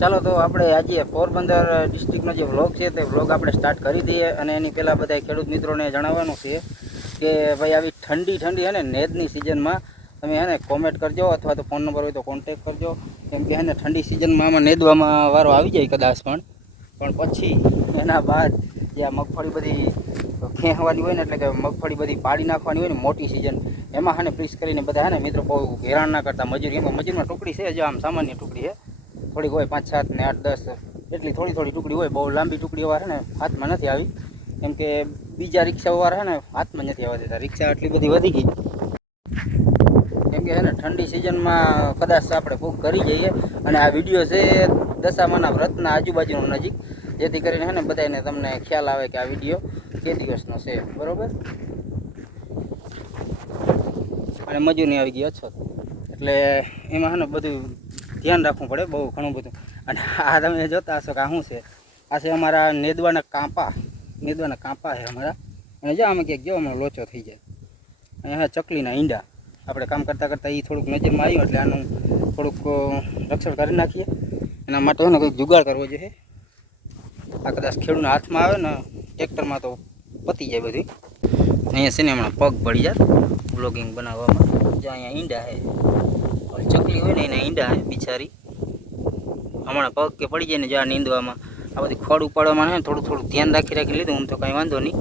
ચાલો તો આપણે આજે પોરબંદર ડિસ્ટ્રિક્ટનો જે વ્લોગ છે તે વ્લોગ આપણે સ્ટાર્ટ કરી દઈએ અને એની પહેલાં બધા ખેડૂત મિત્રોને જણાવવાનું છે કે ભાઈ આવી ઠંડી ઠંડી હે ને નેદની સિઝનમાં તમે હે કોમેન્ટ કરજો અથવા તો ફોન નંબર હોય તો કોન્ટેક કરજો. કેમ કે હે ઠંડી સિઝનમાં આમાં નેદવામાં વારો આવી જાય કદાચ પણ. પણ પછી એના બાદ જે આ મગફળી બધી ખેંચવાની હોય ને એટલે કે મગફળી બધી પાડી નાખવાની હોય ને મોટી સિઝન, એમાં હે ને પ્લીઝ કરીને બધા હે મિત્રો બહુ હેરાન ના કરતા મજૂરી. એમાં મજૂરમાં ટુકડી છે જે આમ સામાન્ય ટુકડી છે થોડીક હોય પાંચ, સાત ને આઠ, દસ, એટલી થોડી થોડી ટુકડી હોય, બહુ લાંબી ટુકડીઓ વાર ને, હાથમાં નથી આવી. કેમ કે બીજા રિક્ષાવાળા ને, હાથમાં નથી આવવા દેતા. રિક્ષા આટલી બધી વધી ગઈ. કેમ કે છે ને, ઠંડી સિઝનમાં કદાચ આપણે બુક કરી જઈએ. અને આ વીડિયો છે દશામાના વ્રતના આજુબાજુનો નજીક. જેથી કરીને છે ને બધાને તમને ખ્યાલ આવે કે આ વીડિયો કે દિવસનો છે. બરોબર? અને મજૂરની આવી ગઈ અછત. એટલે એમાં છે ને બધું ધ્યાન રાખવું પડે બહુ ઘણું બધું. અને આ તમે જોતા હશો કે આ શું છે? આ છે અમારા નેદવાના કાંપા. નેદવાના કાંપા છે અમારા. અને જો આમાં ક્યાંક જો હમણાં લોચો થઈ જાય. અહીંયા હા ચકલીના ઈંડા. આપણે કામ કરતાં કરતાં એ થોડુંક નજરમાં આવ્યું એટલે આનું થોડુંક રક્ષણ કરી નાખીએ. એના માટે છે ને કંઈક જુગાડ કરવો જોઈએ આ કદાચ ખેડૂતના હાથમાં આવે ને, ટ્રેક્ટરમાં તો પતી જાય બધી અહીંયા છે ને હમણાં પગ પડી જાય. બ્લોગિંગ બનાવવામાં. જ્યાં અહીંયા ઈંડા છે. ચકલી હોય ને એના ઈંડા બિચારી. હમણાં પગ કે પડી જાય ને જો નીંદવામાં. આ બધી ખોડ ઉપાડવામાં ને થોડું થોડું ધ્યાન રાખી રાખી લીધું હું તો કાંઈ વાંધો નહીં.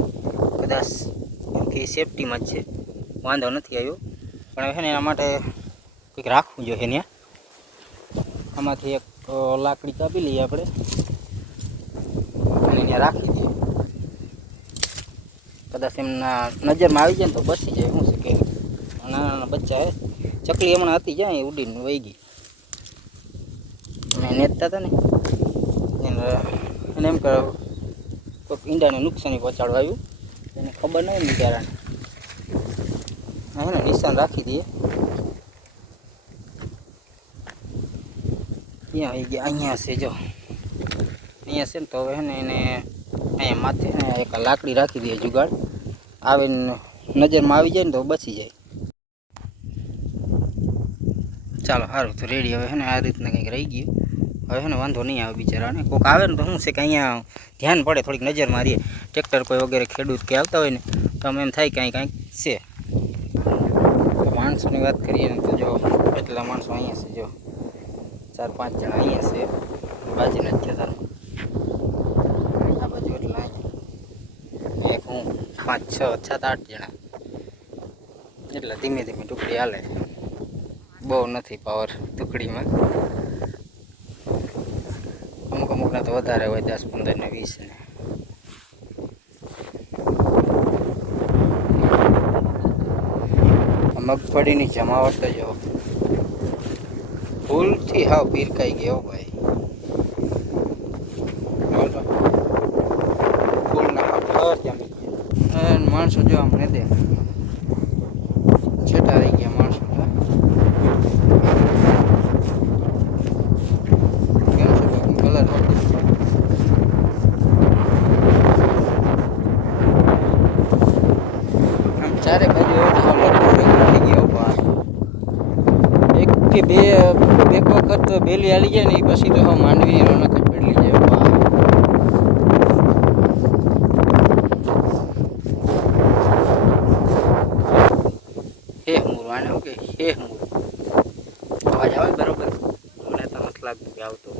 કદાચ કે સેફટીમાં જ છે. વાંધો નથી આવ્યો. પણ હવે ને એના માટે કંઈક રાખવું જોઈએ ત્યાં આમાંથી એક લાકડી કાપી લઈએ આપણે. અને ત્યાં રાખી દઈએ. કદાચ એમના નજરમાં આવી જાય ને તો બસી જાય, શું કે? નાના નાના બચ્ચા ચકલી હમણાં હતી જાય ઉડીને વહી ગઈ. અને નેતા હતા ને. એને એમ કરો, કોઈક ઈંડાને નુકસાની પહોંચાડવા આવ્યું. એને ખબર નહીં બિચારાને. એને નિશાન રાખી દઈએ. અહીંયા આવી ગયા, અહીંયા છે જો. અહીંયા છે ને તો હવે ને એને અહીંયા માથે એક લાકડી રાખી દઈએ જુગાડ. આવીને નજરમાં આવી જાય ને તો બચી જાય. ચાલો સારું તો રેડી હવે છે ને આ રીતના કંઈક રહી ગયું. હવે છે ને વાંધો નહીં આવે બિચારાને. કોઈક આવે ને તો શું છે કે અહીંયા ધ્યાન પડે, થોડીક નજર મારીએ. ટ્રેક્ટર કોઈ વગેરે ખેડૂત કે આવતા હોય ને, તો એમ થાય કે અહીં કાંઈક છે. માણસોની વાત કરીએ ને તો જો, એટલા માણસો અહીંયા છે, જો. ચાર પાંચ જણા અહીંયા છે. બાજી નથી જતા. આ બાજુ એટલા એક હું, પાંચ, છ, સાત, આઠ જણા. એટલે ધીમે ધીમે ટુકડી હાલે. બહુ નથી પાવર ટુકડીમાં. અમુક અમુકના તો વધારે હોય, દસ, પંદર ને વીસ ને. મગફળીની જમાવટ જ જો ભૂલથી હાવ પીરકાઈ ગયો ભાઈ. તો. માણસો જો આમ ને દે છેટા રહી ગયા માણસો તો. કેમ છે બાકી કલર આમ ચારે બાજુ એવો હાવ લટકો લટકો થઈ ગયો ભાઈ એક કે બે બે તો બેલી હાલી જાય ને પછી તો હા માંડવી, રોનક જ બદલી જાય. હે આને શું કે? હે મૂર અવાજ આવે બરોબર? મને તો નથી લાગતું કે આવતો.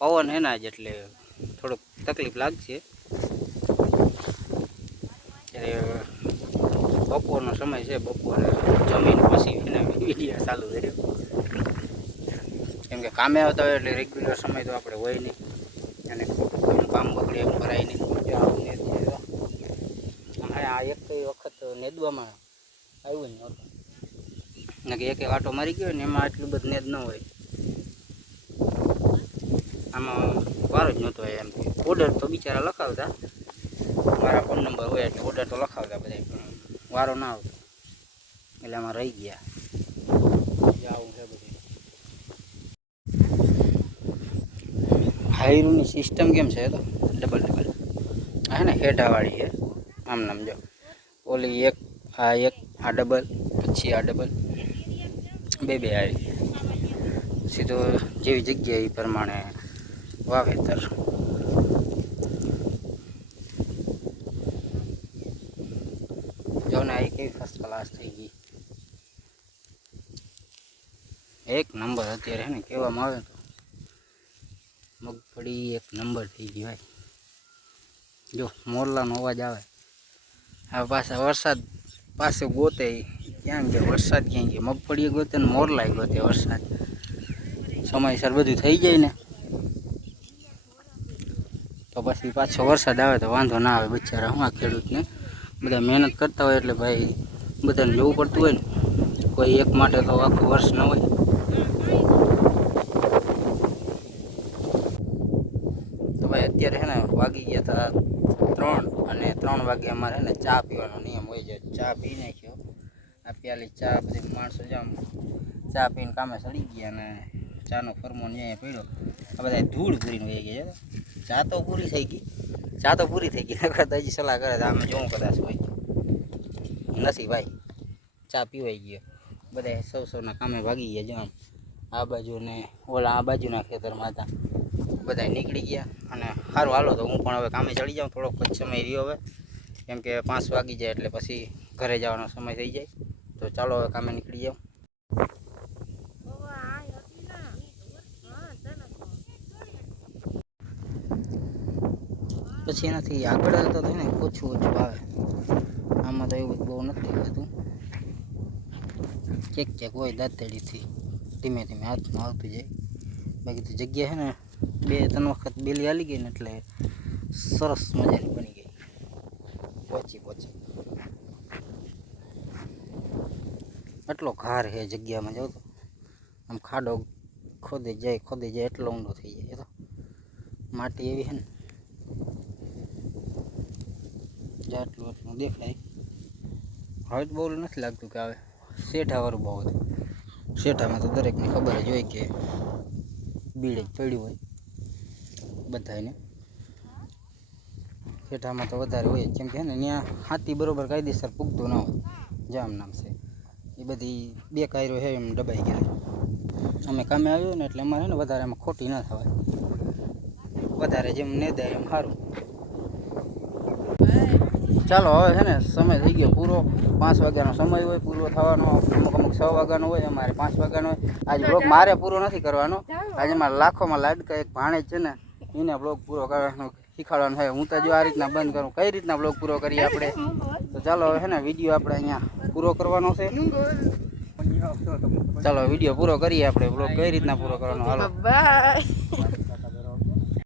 પવન એના જ એટલે થોડુંક તકલીફ લાગશે. બપોરનો સમય છે, બપોરે જમીન પછી એને વીડિયો ચાલુ કેમ કે કામે આવતા હોય એટલે રેગ્યુલર સમય તો આપણે હોય નહીં. અને કામ બગડે એમ કરાય નહીં. જો આવું આ એક તો વખત નેદવામાં આવ્યું જ નહોતું ને કે એક વાટો મારી ગયો ને એમાં આટલું બધું નેદ ન હોય. આમાં વારો જ નહોતો એમ. ઓર્ડર તો બિચારા લખાવતા. મારા ફોન નંબર હોય એટલે ઓર્ડર તો લખાવતા બધા, પણ વારો ના આવતો. એટલે આમાં રહી ગયા. આવું છે બધું. હાયરુની સિસ્ટમ કેમ છે એ તો? ડબલ ડબલ આ હે ને, હેઠાવાળી છે. આમ નામ જો. ઓલી એક, આ એક, આ ડબલ પછી આ ડબલ બે બે આવી સીધો જેવી જગ્યા એ પ્રમાણે વાવેતર. જો ને, આ કેવી ફર્સ્ટ ક્લાસ થઈ ગઈ. એક નંબર અત્યારે હે ને, કહેવામાં આવે તો. મગફળી એક નંબર થઈ ગઈ ભાઈ. જો, મોરલાનો અવાજ આવે. હવે પાછા વરસાદ પાસે ગોતે. ક્યાં ગયા? વરસાદ ક્યાં ગયો? મગફળી ગોતે ને મોરલાય ગોતે વરસાદ. સમયસર બધું થઈ જાય ને. તો પછી પાછો વરસાદ આવે તો વાંધો ના આવે બિચારા હું આ ખેડૂતને. બધા મહેનત કરતા હોય એટલે ભાઈ બધાને જોવું પડતું હોય ને. કોઈ એક માટે તો આખું વર્ષ ન હોય તો ભાઈ અત્યારે છે ને વાગી ગયા હતા ત્રણ અને ત્રણ વાગે અમારે ને ચા પીવાનો નિયમ હોય છે. ચા પી નાખ્યો. આ પ્યાલી ચા બધી માણસો જામ ચા પીને કામે સડી ગયા અને ચાનો ફરમો અહીંયા પડ્યો. આ બધા ધૂળ પૂરીને વહી ગયા. ચા તો પૂરી થઈ ગઈ. ચા તો પૂરી થઈ ગઈ. નકર હજી સલાહ કરે આમે જોઉં કદાચ હોય નથી ભાઈ. ચા પીવાઈ ગયો. બધા સૌ સૌના કામે ભાગી ગયા જો આમ. આ બાજુ ને ઓલા આ બાજુના ખેતરમાં હતા. બધા નીકળી ગયા અને સારું હાલો તો હું પણ હવે કામે ચડી જાઉં, થોડોક સમય રહ્યો હવે. કેમ કે પાંચ વાગી જાય એટલે પછી ઘરે જવાનો સમય થઈ જાય. તો ચાલો હવે કામે નીકળી જાઉં. પછી એનાથી આગળ તો ને ઓછું ઓછું આવે. આમાં તો એવું બહુ નથી થતું. ચેક ચેક હોય દાંતેડીથી. ધીમે ધીમે હાથમાં આવતું જાય. બાકી તો જગ્યા છે ને, બે ત્રણ વખત બેલી હાલી ગઈ ને એટલે સરસ મજાની બની ગઈ. પહોંચી પહોંચી એટલો ઘાર છે જગ્યામાં જાવ તો. આમ ખાડો ખોદે જાય ખોદે જાય, એટલો ઊંડો થઈ જાય, એ તો. માટી એવી છે ને. જે આટલું આટલું દેખાય. હવે તો બહુ નથી લાગતું કે આવે. શેઠાવાળું બહુ હતું. શેઠામાં તો દરેકને ખબર જ હોય કે બીડે જ પડ્યું હોય. બધાને શેઠામાં તો વધારે હોય કેમ કે ને ત્યાં હાથી બરોબર કાયદેસર પૂગતું ન હોય. જામ નામ છે. એ બધી બે કાયરો છે એમ દબાઈ ગયા. અમે કામે આવ્યો ને એટલે અમારે ને વધારે એમાં ખોટી ના થવાય. વધારે જેમ નેદાય એમ સારું ચાલો હવે છે ને સમય થઈ ગયો પૂરો. પાંચ વાગ્યાનો સમય હોય પૂરો થવાનો. અમુક અમુક છ વાગ્યાનો હોય અમારે પાંચ વાગ્યાનો હોય. આજે બ્લોગ મારે પૂરો નથી કરવાનો. આજે મારા લાખોમાં લાડકા એક ભાણે છે ને એને બ્લોગ પૂરો કરવાનો શીખવાડવાનો હોય હું તો જો આ રીતના બંધ કરું. કઈ રીતના બ્લોગ પૂરો કરીએ આપણે? તો ચાલો હવે છે ને વીડિયો આપણે અહીંયા પૂરો કરવાનો છે. ચાલો વીડિયો પૂરો કરીએ આપણે. બ્લોગ કઈ રીતના પૂરો કરવાનો? હાલો.